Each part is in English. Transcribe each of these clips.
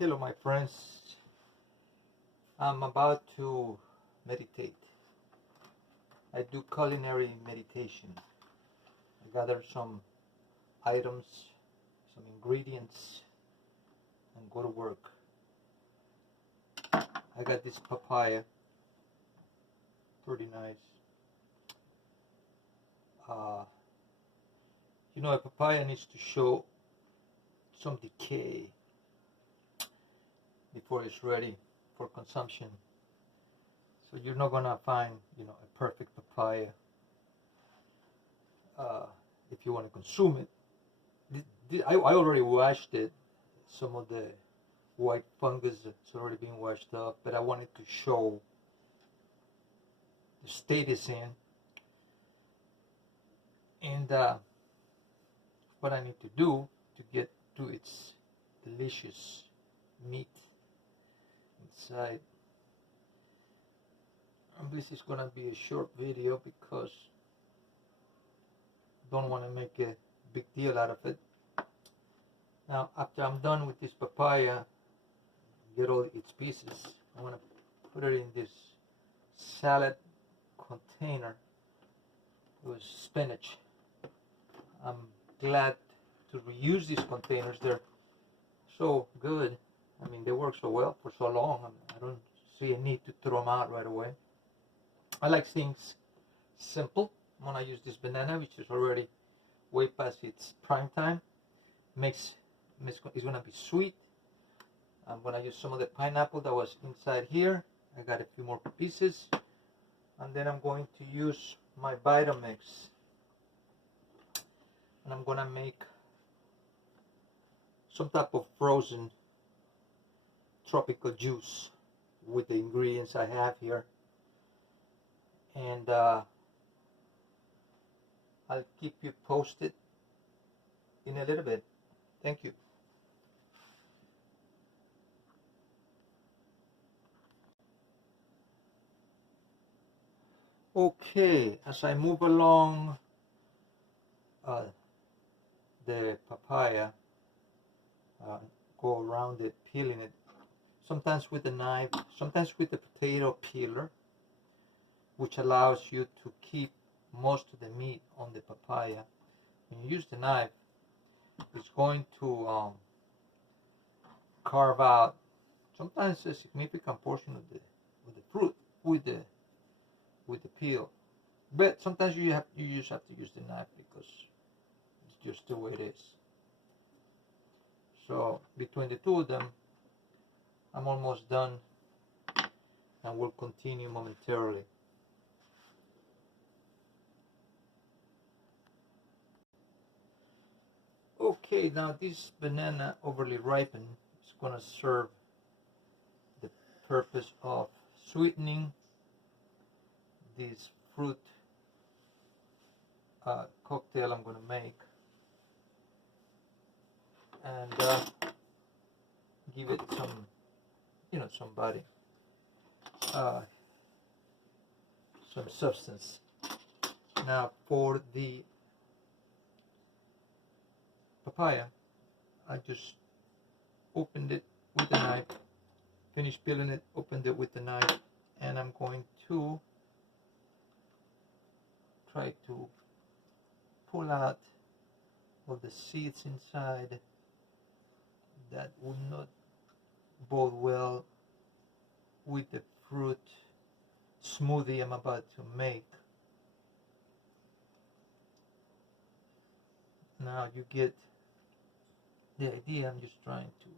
Hello, my friends. I'm about to meditate. I do culinary meditation. I gather some items, some ingredients, and go to work. I got this papaya, pretty nice. A papaya needs to show some decay before it's ready for consumption. So you're not gonna find, a perfect papaya if you want to consume it. I already washed it. Some of the white fungus has already been washed up, but I wanted to show the state it's in and what I need to do to get to its delicious meat inside. And this is gonna be a short video because I don't want to make a big deal out of it. Now, after I'm done with this papaya, get all its pieces, I want to put it in this salad container with spinach. I'm glad to reuse these containers. They're so good. I mean, they work so well for so long. I don't see a need to throw them out right away. I like things simple. When I use this banana, which is already way past its prime time, it's going to be sweet. I'm going to use some of the pineapple that was inside here. I got a few more pieces. And then I'm going to use my Vitamix. And I'm going to make some type of frozen tropical juice with the ingredients I have here. And I'll keep you posted in a little bit. Thank you. Okay, as I move along the papaya, go around it, peeling it, sometimes with a knife, sometimes with a potato peeler, which allows you to keep most of the meat on the papaya. When you use the knife, it's going to carve out sometimes a significant portion of the fruit with the peel. But sometimes you just have to use the knife because it's just the way it is. So between the two of them, I'm almost done, and we'll continue momentarily. Okay, now this banana overly ripened is going to serve the purpose of sweetening this fruit cocktail I'm going to make, and give it some, some body, some substance. Now for the papaya, I just opened it with a knife, finished peeling it, opened it with the knife, and I'm going to try to pull out all the seeds inside that would not bode well with the fruit smoothie I'm about to make. Now you get the idea. I'm just trying to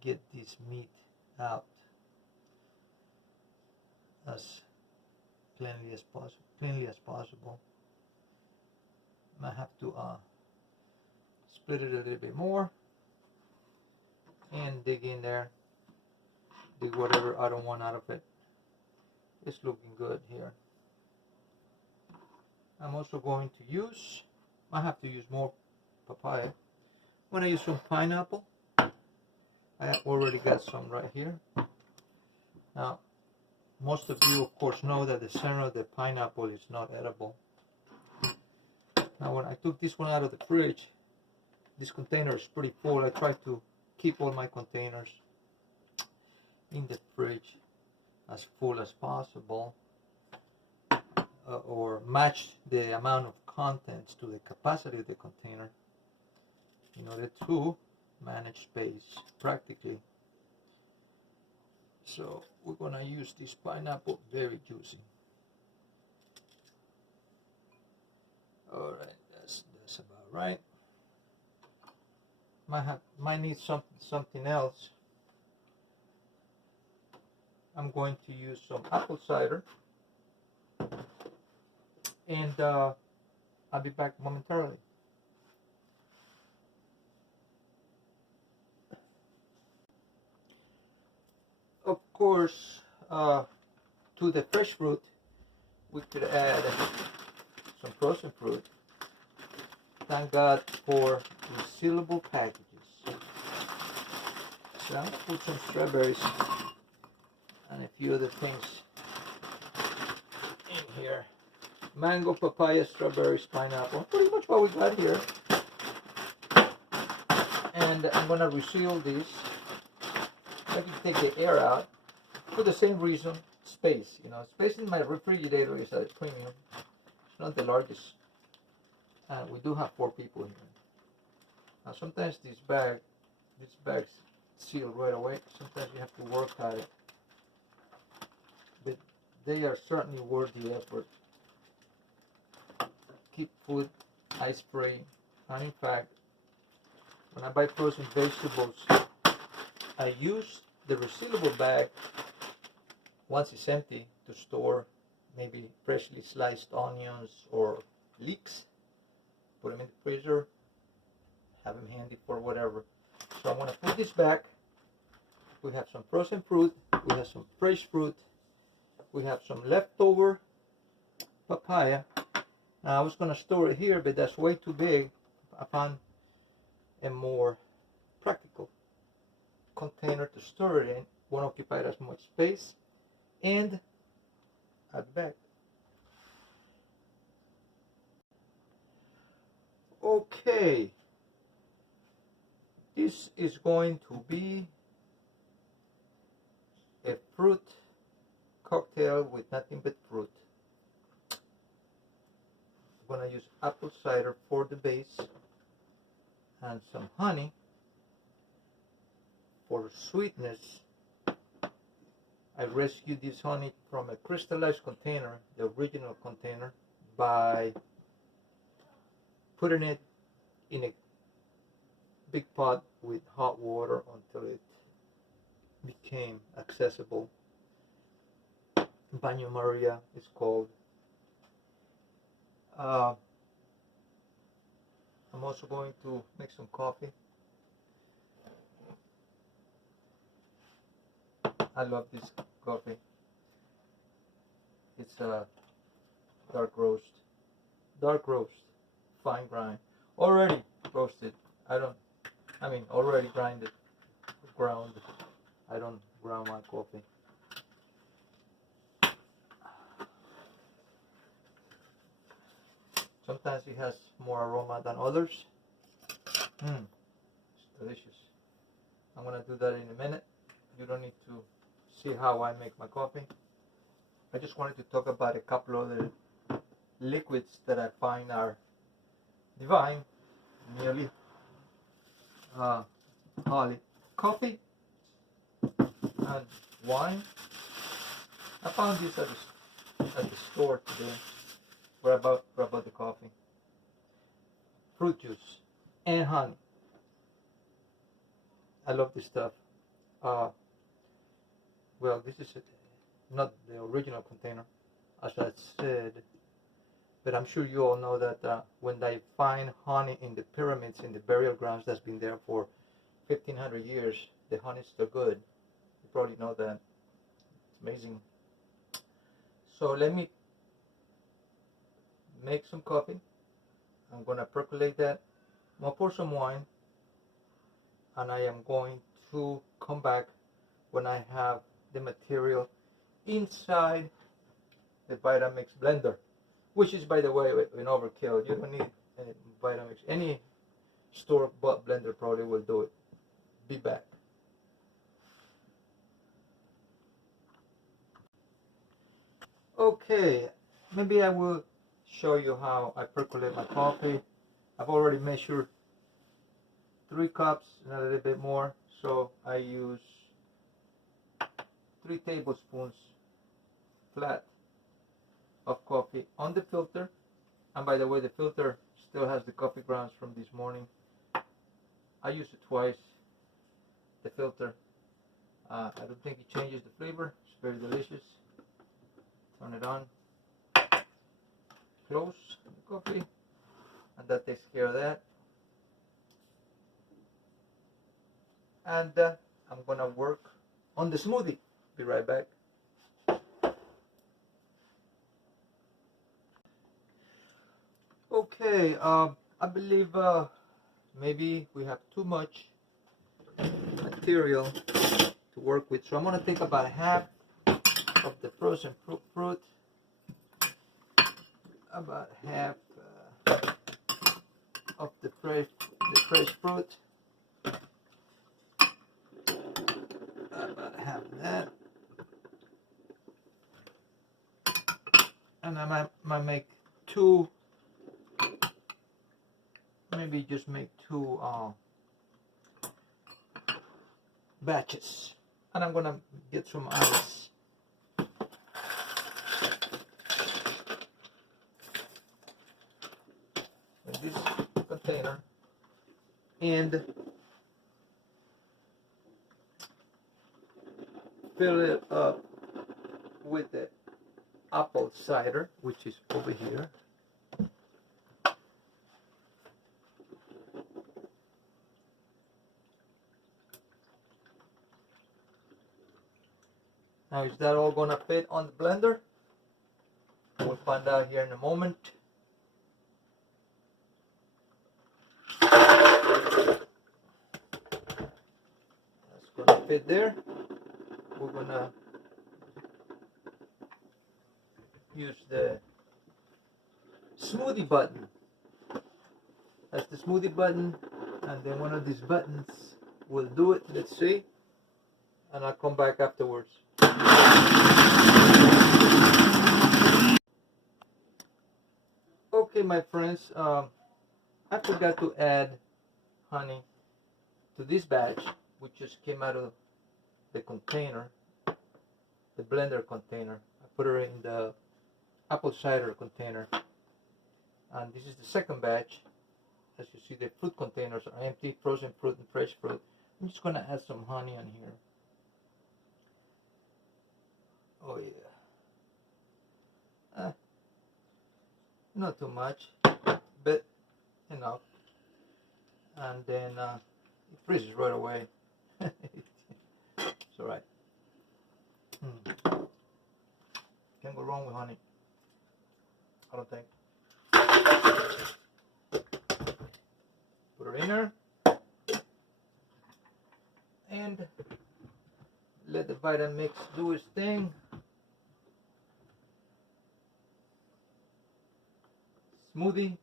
get this meat out as cleanly as possible. I have to split it a little bit more and dig in there, dig whatever I don't want out of it. It's looking good here. I'm also going to use, I have to use more papaya. I'm going to use some pineapple. I already got some right here. Now, most of you, of course, know that the center of the pineapple is not edible. Now, when I took this one out of the fridge, this container is pretty full. I tried to keep all my containers in the fridge as full as possible, or match the amount of contents to the capacity of the container in order to manage space practically. So we're gonna use this pineapple, very juicy. All right, that's about right. Might need something else. I'm going to use some apple cider, and I'll be back momentarily. Of course, to the fresh fruit, we could add some frozen fruit. Thank God for resealable packages. So I'm going to put some strawberries and a few other things in here. Mango, papaya, strawberries, pineapple. Pretty much what we got here. And I'm going to reseal these. I can take the air out for the same reason, space. You know, space in my refrigerator is at a premium. It's not the largest. And we do have 4 people here. Now sometimes these bags seal right away. Sometimes you have to work at it. But they are certainly worth the effort. Keep food ice free. And in fact, when I buy frozen vegetables, I use the resealable bag once it's empty to store maybe freshly sliced onions or leeks. Put them in the freezer, have them handy for whatever. So I'm going to put this back. We have some frozen fruit, we have some fresh fruit, we have some leftover papaya. Now I was going to store it here, but that's way too big. I found a more practical container to store it in. Won't occupy as much space, and add back. Okay, this is going to be a fruit cocktail with nothing but fruit. I'm going to use apple cider for the base and some honey for sweetness. I rescued this honey from a crystallized container, the original container, by putting it in a big pot with hot water until it became accessible. Baño Maria is called. I'm also going to make some coffee. I love this coffee. It's a dark roast, fine grind, already roasted. Already ground. I don't ground my coffee. Sometimes it has more aroma than others. It's delicious. I'm gonna do that in a minute. You don't need to see how I make my coffee. I just wanted to talk about a couple other liquids that I find are divine, nearly holy. Coffee and wine. I found this at the store today. For about the coffee. Fruit juice and honey. I love this stuff. Well, this is not the original container, as I said, but I'm sure you all know that when they find honey in the pyramids, in the burial grounds that's been there for 1,500 years, the honey's still good. You probably know that. It's amazing. So let me make some coffee. I'm going to percolate that. I'm going to pour some wine, and I am going to come back when I have the material inside the Vitamix blender, which is, by the way, an overkill. You don't need any Vitamix. Any store-bought blender probably will do it. be back. Okay, maybe I will show you how I percolate my coffee. I've already measured 3 cups and a little bit more, so I use 3 tablespoons flat of coffee on the filter. And by the way, the filter still has the coffee grounds from this morning. I use it twice, the filter. I don't think it changes the flavor. It's very delicious. Turn it on, close the coffee, and that takes care of that. And I'm gonna work on the smoothie. Be right back. Okay, I believe maybe we have too much material to work with, so I'm gonna take about half of the frozen fruit, about half of the fresh fruit, about half of that, and I might make 2, maybe just make 2 batches, and I'm gonna get some ice. In this container, and fill it up with the apple cider, which is over here. Now, is that all gonna fit on the blender? We'll find out here in a moment. That's gonna fit there. We're gonna use the smoothie button. That's the smoothie button, and then one of these buttons will do it. Let's see, and I'll come back afterwards. Okay, my friends, I forgot to add honey to this batch, which just came out of the container, the blender container. I put it in the apple cider container, and this is the second batch. As you see, the fruit containers are empty, frozen fruit and fresh fruit. I'm just going to add some honey on here. Oh yeah, not too much, but enough. And then it freezes right away. It's alright. Can't go wrong with honey, I don't think. Put it in there and let the Vitamix do its thing. Smoothie.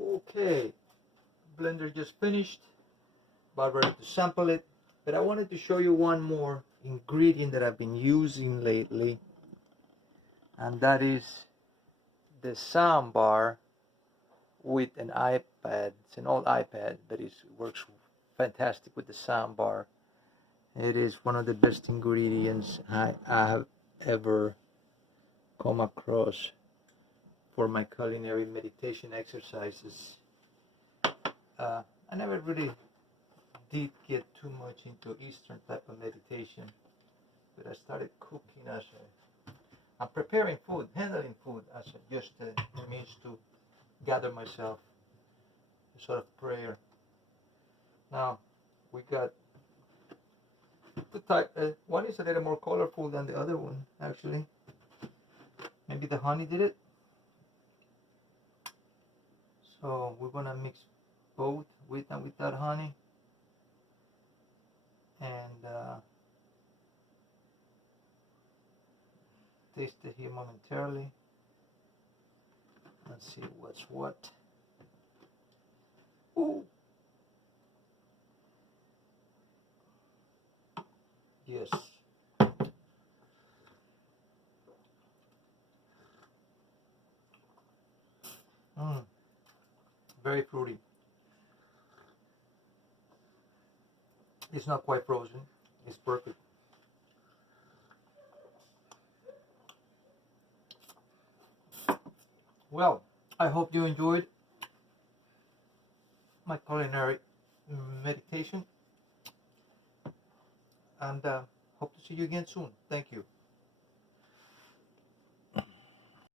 Okay, blender just finished, about ready to sample it. But I wanted to show you one more ingredient that I've been using lately, and that is the sound bar with an iPad. It's an old iPad, but it works fantastic with the sound bar. It is one of the best ingredients I have ever come across for my culinary meditation exercises. I never really did get too much into Eastern type of meditation, but I started cooking as I'm preparing food, handling food as just a means to gather myself, a sort of prayer. Now, we got the type, one is a little more colorful than the other one, actually. Maybe the honey did it. So we're gonna mix both with and without honey, and taste it here momentarily. Let's see what's what. Ooh. Yes. Very fruity. It's not quite frozen. It's perfect. Well, I hope you enjoyed my culinary meditation, and hope to see you again soon. Thank you.